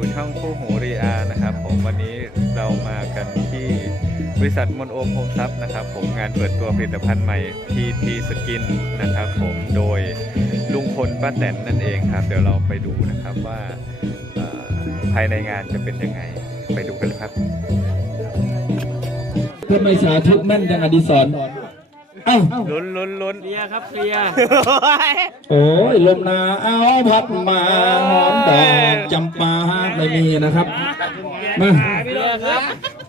สู่ช่องคู่หูรีอาร์นะครับ ผมวันนี้เรามากันที่บริษัทมนโอมโฮมซับนะครับ ผมงานเปิดตัวผลิตภัณฑ์ใหม่ TT Skin นะครับ ผมโดยลุงพลป้าแตนนั่นเองครับ เดี๋ยวเราไปดูนะครับว่าภายในงานจะเป็นยังไงไปดูกันเลยครับทำไม่สาธุแม่นจังอดิศร เอ้าลุ้นลุ้นลุ้นเคลียร์ครับเคลียร์โอ้ยลมหนาวพัดมาหอมดอกจำปาไม่มีนะครับมาเคลียร์ครับ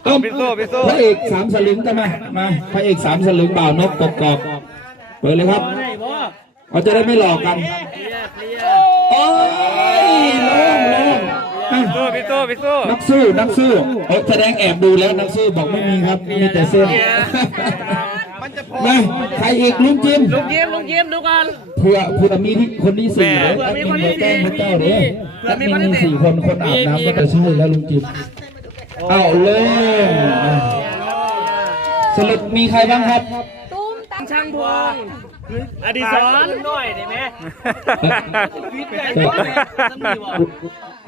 เอ้าพี่โซ่พี่โซ่พระเอกสามสลึงกันมามาพระเอกสามสลึงบ่าวนกกกอกเปิดเลยครับได้บ่เราจะได้ไม่หลอกกันเคลียร์เคลียร์โอ้ยโล่งโล่งอะพี่โซ่พี่โซ่พี่โซ่นักสู้นักสู้เอ้ยแสดงแอบดูแล้วนักสู้บอกไม่มีครับมีแต่เส้น มาใครอีกลุงจิมลุงยิ้มลุงยิ้มดูกันเพื่อเพื่อมีที่คนที่สี่แม่เด้อแอดมินมาแจ้งพระเจ้าเด้อแอดมินมีสี่คนคนอาบน้ำก็จะใช่แล้วลุงจิมเอ้าเล่นอะสรุปมีใครบ้างครับช่างพวงอดีศรหน่อยได้ไหม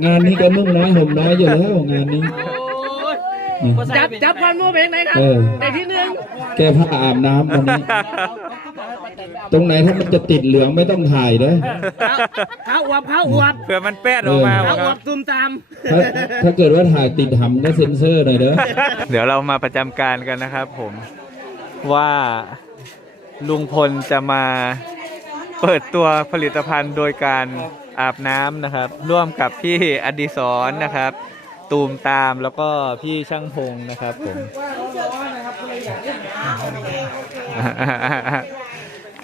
งานนี้ก็นุ่งน้อยห่มน้อยอยู่แล้วงานนี้ จับจับความโมเพลงไหนครับเออ ในที่หนึ่งแก้ผ้าอาบน้ำวันนี้ ตรงไหนถ้ามันจะติดเหลืองไม่ต้องถ่ายเด้อข้าวอวบข้าวอวบเผื่อมันแป๊ดออกมาข้าวคอวรับบตุ้มตามถ้าถ้าเกิดว่าถ่ายติดหำก็เซ็นเซอร์หน่อยเด้อเดี๋ยวเรามาประจำการกันนะครับผมว่าลุงพลจะมาเปิดตัวผลิตภัณฑ์โดยการอาบน้ำนะครับ ร่วมกับพี่อดิศรนะครับ ตูมตามแล้วก็พี่ช่างพงนะครับผม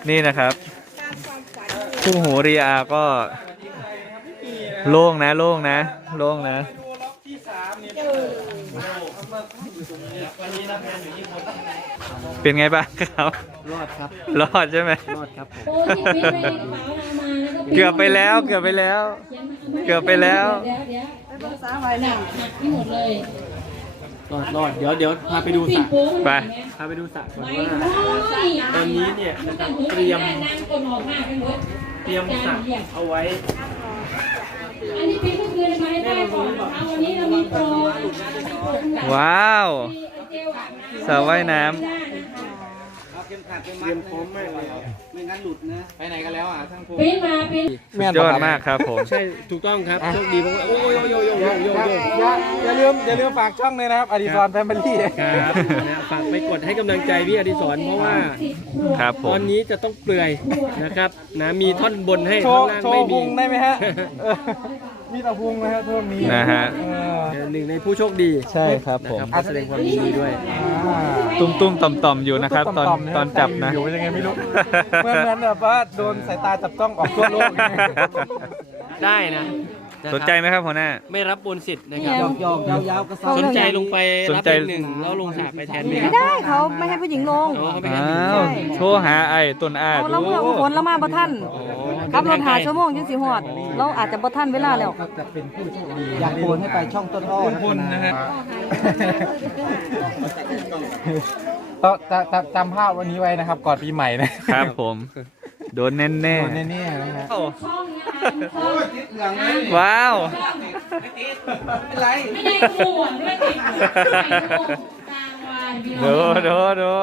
นี่นะครับคู่หูรีอาก็โล่งนะโล่งนะโล่งนะเป็นไงบ้างครับ รอดครับ รอดใช่ไหมรอดครับผมโอ้ที่เป็นไปในกระเป๋าเรามาแล้วก็เกือบไปแล้ว เกือบไปแล้ว เกือบไปแล้ว เดี๋ยวเดี๋ยวไปภาไว้หนักหนักที่หมดเลยรอดรอดเดี๋ยวเดี๋ยวพาไปดูสระไป พาไปดูสระก่อนว่าตอนนี้เนี่ยนะครับเตรียมนั่งกดออกมากเป็นรถเตรียมสระเอาไว้ อันนี้เป็นเมื่อคืนมาให้ได้ก่อนนะคะวันนี้เรามีโปรว้าวเจลอาบน้ำสระว่ายน้เตรียมพร้อมมากเลยไม่งั้นหลุดนะ ไปไหนกันแล้วอะช่างพงเป็นมาเป็นำยอดมากครับผม ใช่ถูกต้องครับโชคดีมากโอ้ยโยโยโยโยโยโยอย่าลืมอย่าลืมฝากช่องเลยนะครับอดิศรแฟมิลี่ครับนะฝากไปกดให้กำลังใจพี่อดิศรเพราะว่าครับผตอม นนี้จะต้องเปลือยนะครับนะมีท่อนบนให้โชท่อนว์ล่างโชไม่ว์มีพุงได้ไหมฮะเออ มีแต่พุงนะฮะช่วงนี้นะฮะเออหนึ่งในผู้โชคดีใช่ครับผม นะครับขอแสดงความยินดีด้วยอ่าตุ้มตุ้มต่อมต่อมๆอยู่นะครับ ตอนต่อมๆะตอนจับนะ อยู่เป็นยังไงไม่รู้เหมือนเหมือนแบบว่าโดนสายตาจับต้องออกทั่วโลกอย่างเงี้ยได้นะะครับสนใจไหมครับหัวหน้า ไม่รับบนสิทธิ์นะครับหยอกหยอกยาวๆก็เศร้าสนใจลงไปสนรับใจ เป็นหนึ่งแล้วลงสระไปแทนไหมครัไม่บได้เขาไม่ให้ผู้หญิงลง อ๋อเขาไปแทนอ้าหนึ่งวใช่โทรหาไอ้ต้นอาเอาดูเราเมื่ออุบลแล้วมาบ่ท่าน ขับรถหาชั่วโมงจังสิฮอด เราอาจจะบ่ท่านเวลาแล้วอยากโอนให้ไปช่องต้นอ้อพลนะฮะต้องจำจำจำภาพวันนี้ไว้นะครับ ก่อนปีใหม่นะครับผม โดนแน่แน่โดนแน่ๆนะฮะๆว้าว ไม่ได้ขวดด้วยติดกลางวันพี่น้ดูองดูดู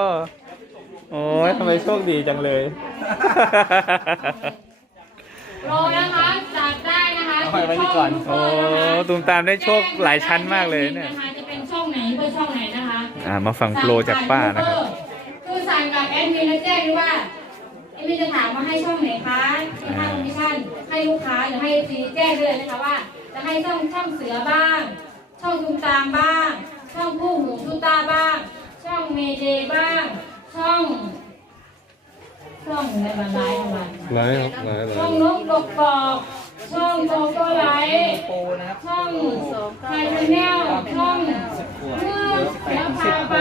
โอ้ยทำไมโชคดีจังเลย โปรนะคะจัดได้นะคะเอาไว้นี่ก่อนโอ้ตูมตามได้โชคหลายชั้นมากเลยเนี่ยนะคะจะเป็นช่องไหนเบอร์ช่องไหนนะคะอ่ามาฟังโปรจากป้านะครับคือสั่งกับแอดมินแล้วแจ้งด้วยว่าแอดมินจะถามว่าให้ช่องไหนคะที่ให้คอมมิชชั่นให้ลูกค้าหรือให้ซีแจ้งเลยนะคะว่า จะให้ช่องช่องเสือบ้าง ช่องตุ้มตามบ้าง ช่องคู่ตุ้มตาบ้าง ช่องเมเดบ้าง ช่อง ช่องอะไรบ้างไลฟ์บ้างไลฟ์ครับไลฟ์ไลช่องฟ์นกกกอกช่องโตโตไลท์ช่องไทยชาแนลช่องเพื่อแล้วพาไป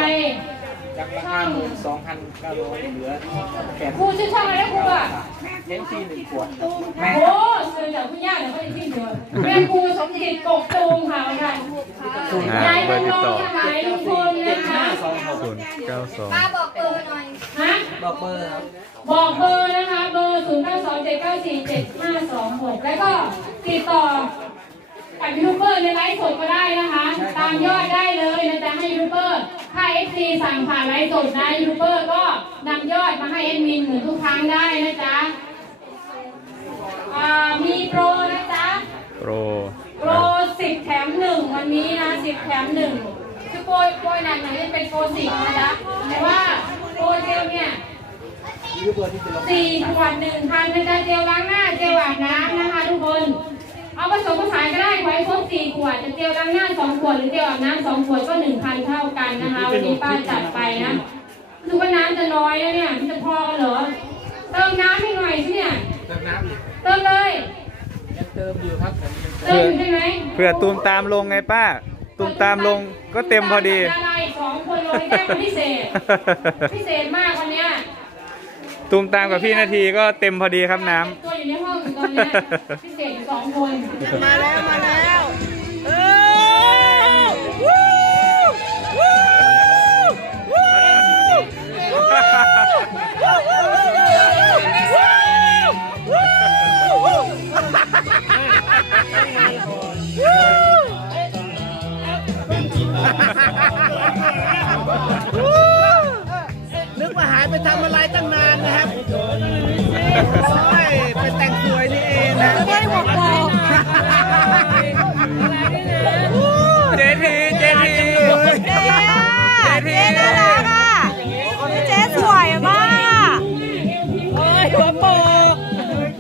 จากราคาหมื่นสองพันเก้าร้อยเหลือแปดครูชื่อช่องอะไรนะครูอะเลี้ยงฟรีหนึ่งขวดโอ้ซื้อจากคุณย่าเดี๋ยวเขาจะทิ้งเถอะแม่ครูสมจิตกกตูมค่ะค่ะอ่ายายเบอร์ติดน้องต่อสมัยลุงพลนะคะ ศูนย์เก้าสองฮะ บอกเบอร์ครับบอกเบอร์นะคะ เบอร์ 0 9 2 7 9 4 7 5 2 6 แล้วก็ติดต่อกับยูทูบเบอร์ในไลฟ์สดก็ได้นะคะ ตามยอดได้เลยนะจ๊ะให้ยูทูบเบอร์ ถ้าเอฟซีสั่งผ่านไลฟ์สดนะยูทูบเบอร์ก็นำยอดมาให้เอ็ดมินเหมือนทุกครั้งได้นะจ๊ะอ่ามีโปรนะจ๊ะ โปรโปรสิบแถมหนึ่งวันนี้นะสิบแถมหนึ่งคือ โปรโปรหนักหน่อยจะเป็นโปรสิบนะจ๊ะแต่ว่าโปรเจลเนี่ยสี่ขวดหนึ่งพันนะจ๊ะเจลล้างหน้าเจลอาบน้ำนะคะทุกคน เอาผสมผสานก็ได้ไว้ครบสี่ขวดจะเจลล้างหน้าสองขวดหรือเจลอาบน้ำสองขวดก็หนึ่งพันเท่ากันนะคะวันนี้ป้าจัดไปนะดูว่าน้ำจะน้อยแล้วเนี่ยมันจะพอกันเหรอเติมน้ำให้หน่อยสิเนี่ยเติมน้ำอีกเติมเลยยังเติมอยู่ครับผมยังเติมอยู่ใช่ไหมเพื่อตูมตามลงไงป้า ตูมตามลงก็เต็มพอดีดาราอีกสองคนลงแจ้งพิเศษ พิเศษมากวันเนี้ยตูมตามกับพี่นาทีก็เต็มพอดีครับน้ตัวอยู่ในห้องอยู่ตอนเนี้ยพิเศษอยู่สองคน มาแล้วมาแล้ว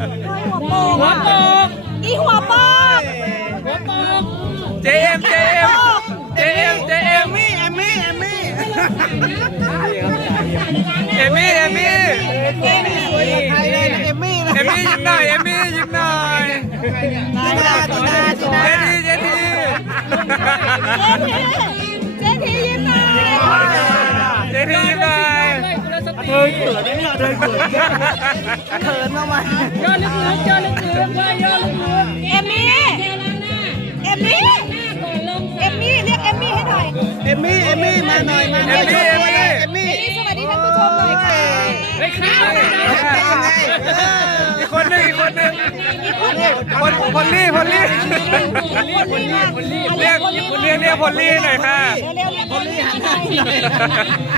หัวโปกหัวโปกอีหัวโปกหัวโปกเจเอ็มเจเอ็มเจเอ็มเจเอ็มมี่แอมมี่แอมมี่เอมี่เอมี่เลยนะเอมมี่เอมี่ยิ้มหน่อยเอมี่ยิ้มหน่อยจีน่าจีน่าจีน่าเจทีเจทีเจ๊ทียิ้มหน่อยเจทียิ้มหน่อย เธอเขินไหมเนี่ยเธอเขินเขินทำไมยอดลึกๆยอดลึกๆยอดลึกๆเอมมี่เอมมี่เอมมี่เรียกเอมมี่ให้หน่อยเอมมี่เอมมี่มาหน่อยมาหน่อยเอมมี่เอมมี่สวัสดีท่านผู้ชมหน่อยค่ะ อีกคนหนึงอีกคนหนึงคนพลลี่พลลี่เรียกเรียกเรียกพลลี่หน่อยค่ะพลลี่หันหน้า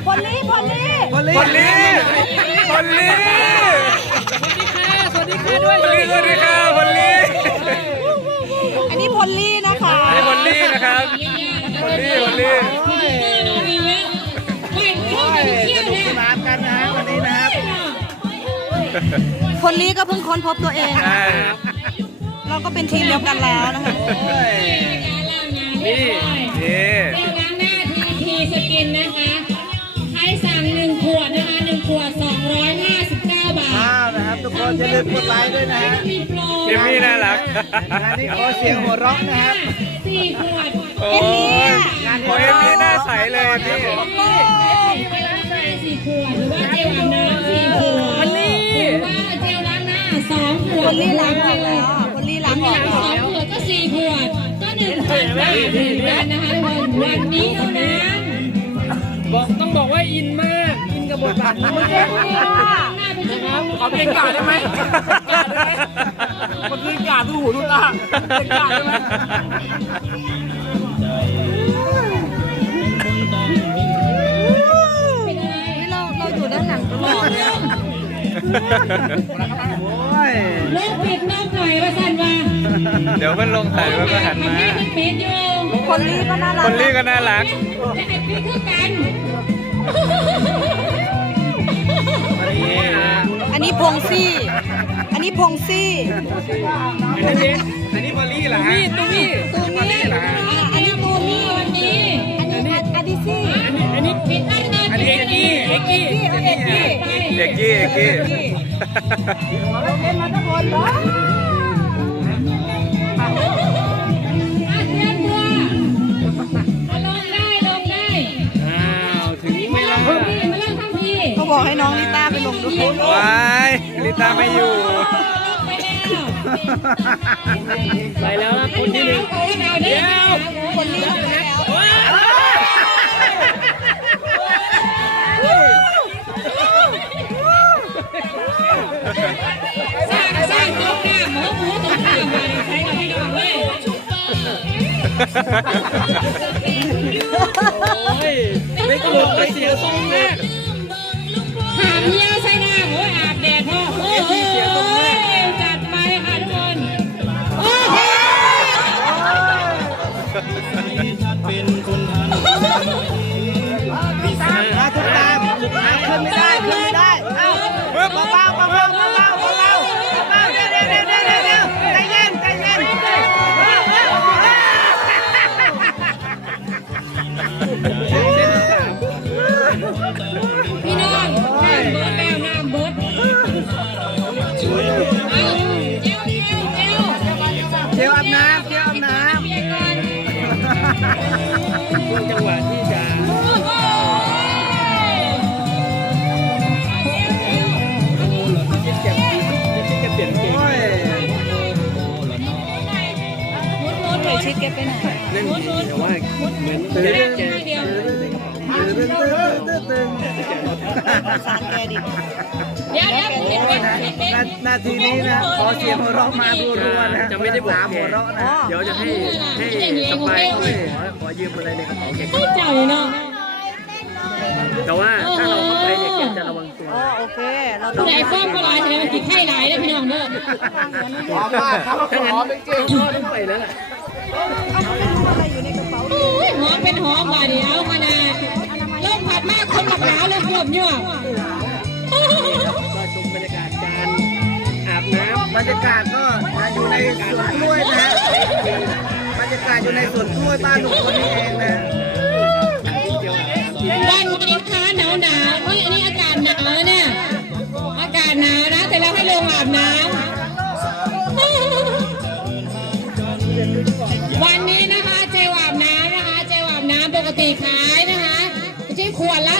พลลี่พลลี่พลลี่พอลลี่สวัสดีค่ะสวัสดีค่ะด้วยสวัสดีค่ะพลลี่อันนี้พลลี่นะคะอันี่พลลี่นะครับพลลี่พลลี่ พอลลี่ก็เพิ่งค้นพบตัวเอง ใช่เราก็เป็นทีมเดียวกันแล้วนะคะนี่นี่เจลล้างหน้าทีทีสกินนะคะใช้สั่งหนึ่งขวดนะคะหนึ่งขวด259บาทอ้าวนะครับทุกคนอย่าลืมกดไลค์ด้วยนะฮะมีโปรเอมมี่น่ารักงานนี้ขอเสียงหัวเราะนะครับสี่ขวดโอ้ยโอ้ยเอมมี่หน้าใสเลยเอมมี่เจลล้างหน้าสี่ขวดหรือว่าเจลอาบน้ำสี่ขวดหรือ ว่าเจลล้างหน้าสองขวพอดลลี่ล้างออกแล้วพอลลี่ล้างออกสแล้องวขวดก็สี่ขวด ก็หนึ่งพันบาทหมือนกันนะคะทุกคนวันนี้เท่านั้นบอกต้องบอกว่าอินมาก อินกับบทบาทนี้มากหน้าเป็นชั่วโมงขอเพลงกาดได้ไหมกาดได้ไหมเมื่อคืนกาดดูหูดูตาเพลงกาดได้ไหมนี่เราเราอยู่ด้านหลังตลอดโอ้ย ลูกปิดนอกหน่อยว่าสันว่าเดี๋ยวเพื่อนลงถ่ายแล้วก็หันมาให้มันปิดอยู่พอลลี่ก็น่ารัพกอลลี่ก็น่ารักและไอ้ปิดคือกันวันนี้นะอันนี้พงซี่ อันนี้พงซี่ อันนี้อันนี้บอลลี่เหรอฮะนี่ตรงนี้ตูมี่อ่าอันนี้ตูมี่วันนี้อันนี้อาดิซี่อั นอกกี้เอกกี้เอกกี้เอกกี้อะเตรียมตัวอะลงได้ลงได้อ้าวถึงเวมาลาเริ่มทำทีมาเริ่มทำทีเขาบอกให้น้องลิต้าไปลงด้วยวายลิต้าไม่อยู่ไปแล้วไปแล้วนะคนที่หนึ่งเดี๋ยวคนนี้ สร้างสร้างตรงหน้าหมูหมูตรงหน้ามาใช้กับพี่น้องเลยโอ้ยไม่กระโดดไปเสียทรงแน่หามเมียใส่หน้าหมูอะ เหมือนแกแกเดียวตึ้งตึ้งตึ้งตึ้งสารแกดิเดี๋ยวเดี๋ยวเห็นเป็นเห็นเป็นนานาทีนี้นะขอเสียงหัวเราะมารัวๆนะจะไม่ได้บอกสามแกหัวเราะนะเดี๋ยวจะให้ให้สปายเขาไปขอขอยืมอะไรในกระเป๋าแกเจ้าเลยเนาะแต่ว่าถ้าเราเข้าไปเนี่ยแกจะระวังตัวอ๋อโอเค เราต้อผู้งใดฟ้องก็หลายแต่มันกินไข่หลายนะพี่น้องเด้อหอมมากครับถ้างั้นก็ต้องไปแล้วแหละ อะไรอยู่ในกระเป๋าโอ้ยหอมเป็นหอมบาดเดียวขนาดเริ่มผัดมากคนหลับหนาวเลยกลบเนี่ยก็ชมบรรยากาศการอาบน้ำบรรยากาศก็อยู่ในสวนกล้วยนะฮะบรรยากาศอยู่ในสวนกล้วยบ้านลุงคนนี้เองนะวันนี้ค้าหนาวหนาวเฮ้ยอันนี้อากาศหนาวเนี่ยอากาศหนาวนะแต่เราให้ลงอาบน้ำ ติขายนะคะที่ขวดละ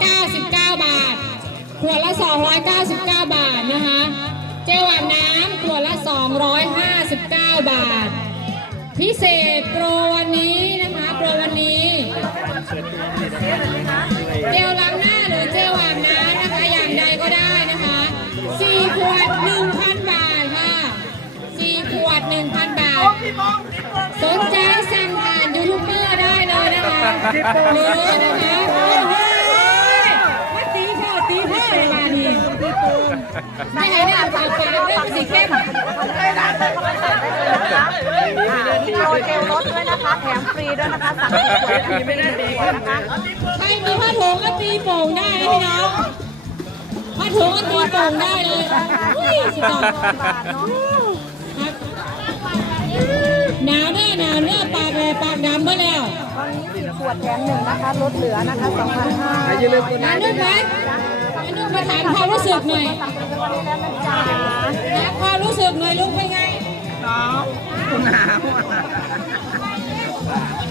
299 บาท ขวดละ 299 บาทนะคะ เจลอาบน้ำขวดละ 259 บาท พิเศษโปรวันนี้นะคะโปรวันนี้เจลล้างหน้าหรือเจลอาบน้ำนะคะอย่างใดก็ได้นะคะ4ขวด 1,000 บาทค่ะ4ขวด 1,000 บาทสนใจสั่ง นะคะเออนะคะโอ้โหมาตีพ่อตีพ่อเลยมานี่ไม่ให้ได้ปากปากเรื่องสีเข้มมีโปรเจลลดด้วยนะคะ แถมฟรีด้วยนะคะสั่งสิบขวดมีไม่ได้ฟรีนะคะใครมีผ้าถุงก็ตีโป่งได้นะพี่น้องผ้าถุงก็ตีโป่งได้เลยอุ้ยสุดยอดบาทเนาะ หนาวแน่หนาวแน่ปากเลยปากดำไปแล้วตอนนี้สิบขวดแถมหนึ่งนะคะลดเหลือนะคะสองพันห้าอย่าลืมกดไลนาค์นุ่ด้วยนไหมนะนานุ่นมาถามความรู้สึกหน่อยสั่งเป็นวันนี้แล้วนะจ๊ะถามความรู้สึกหน่อยลูกเป็นไงคุณหนาวอะ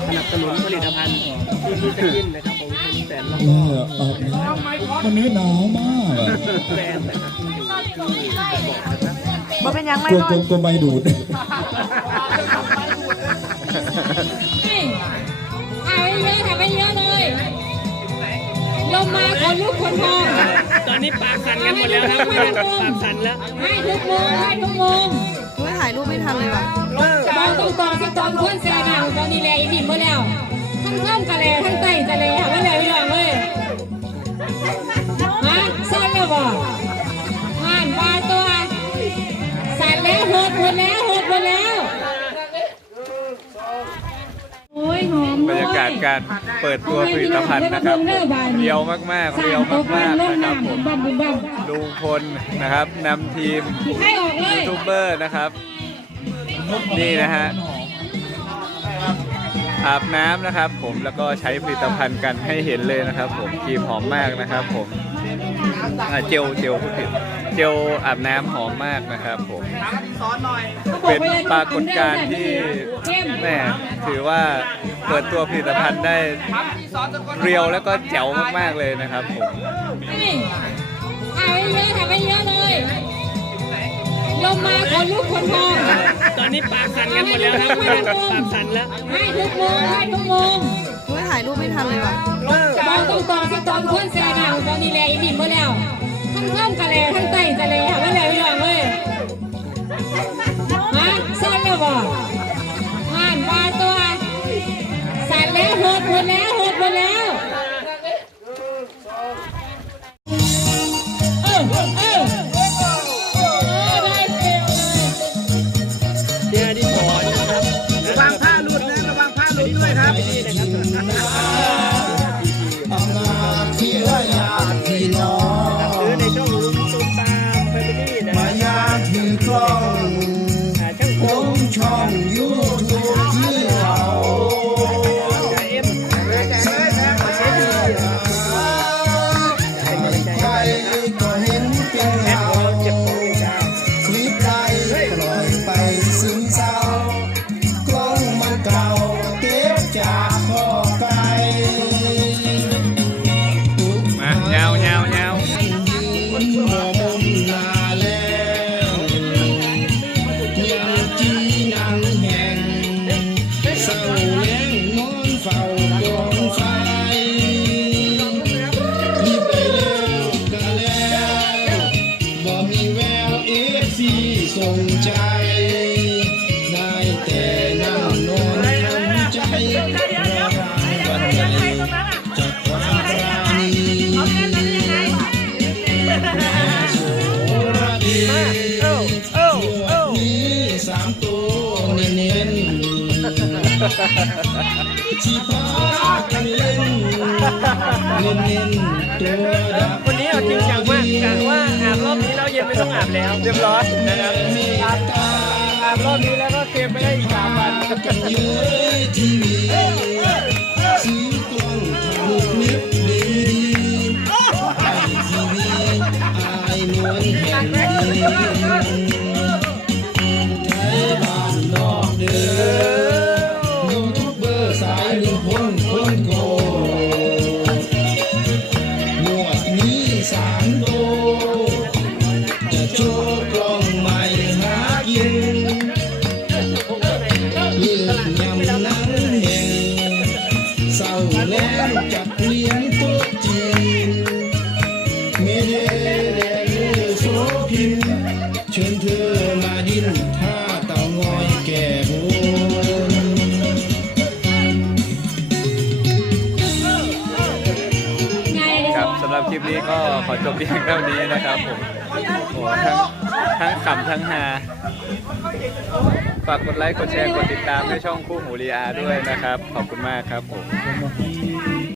สนับสนุนผลิตภัณฑ์ที่พี่จะกินนะครับผมเป็นแสนละเอออาบน้ำวันนี้หนาวมากอะแบรนด์นะครับที่อยู่ที่บอกนะครับบ่เป็นยังไม่กลัวรอดกลัวกลัวไม่ดูดนี่ เอาให้เยอะทำให้เยอะเลยลงมาคนลูกคนพองตอนนี้ปากสั่นกันหมดแล้วครับปากสั่นแล้วให้ทุกมุมให้ทุกมุมเฮ้ยถ่ายรูปไม่ทันเลยว่ะบอกตรงตรงๆสิตรงคนแซงเอาตอนนี้แลอีดิ่มมาแล้วทั้งข้ามกะแลทั้งไตจะแลหาว่ บรรยากาศการเปิดตัวผลิตภัณฑ์นะครับเรียวมากๆเรียวมากๆนะครับผมบัมบุมบัมลุงพลนะครับนำทีมให้ออกเลยูยทูบเบอร์นะครับนี่นะฮะอาบน้ำนะครับ ผมแล้วก็ใช้ผลิตภัณฑ์กันให้เห็นเลยนะครับ ผมครีมหอมมากนะครับ ผมอ่าเจลเจลพูดผิด เจลอาบน้ำหอมมากนะครับผม เป็นปรากฏการณ์ที่แม่ถือว่าเปิดตัวผลิตภัณฑ์ได้เรียวแล้วก็แจ๋วมากๆเลยนะครับผมนี่ถ่ายไว้เยอะถ่ายไว้เยอะเลยลงมาคนลูกคนพองตอนนี้ปากสั่นกันหมดแล้วครับปากสั่นแล้วให้ทุกมุมให้ทุกมุมเฮ้ยถ่ายรูปไม่ทันเลยว่ะบอกตรงตรงๆสิตรงคนแซงอะตอนนี้แลอีบิ่มมาแล้ว วดับวันนี้เอาจริงจังมากกะว่าอาบรอบนี้แล้วเย็นไม่ต้องอาบแล้ว เรียบร้อยนะครับอาบอาบรอบนี้แล้วก็เค็มไปได้อีกสามวัน ขอจบเพียงเท่านี้นะครับผมโอ้ทั้งทั้งขำทั้งฮาฝากกดไลค์กดแชร์กดติดตามให้ช่องคู่หูรีอาด้วยนะครับ ขอบคุณมากครับผม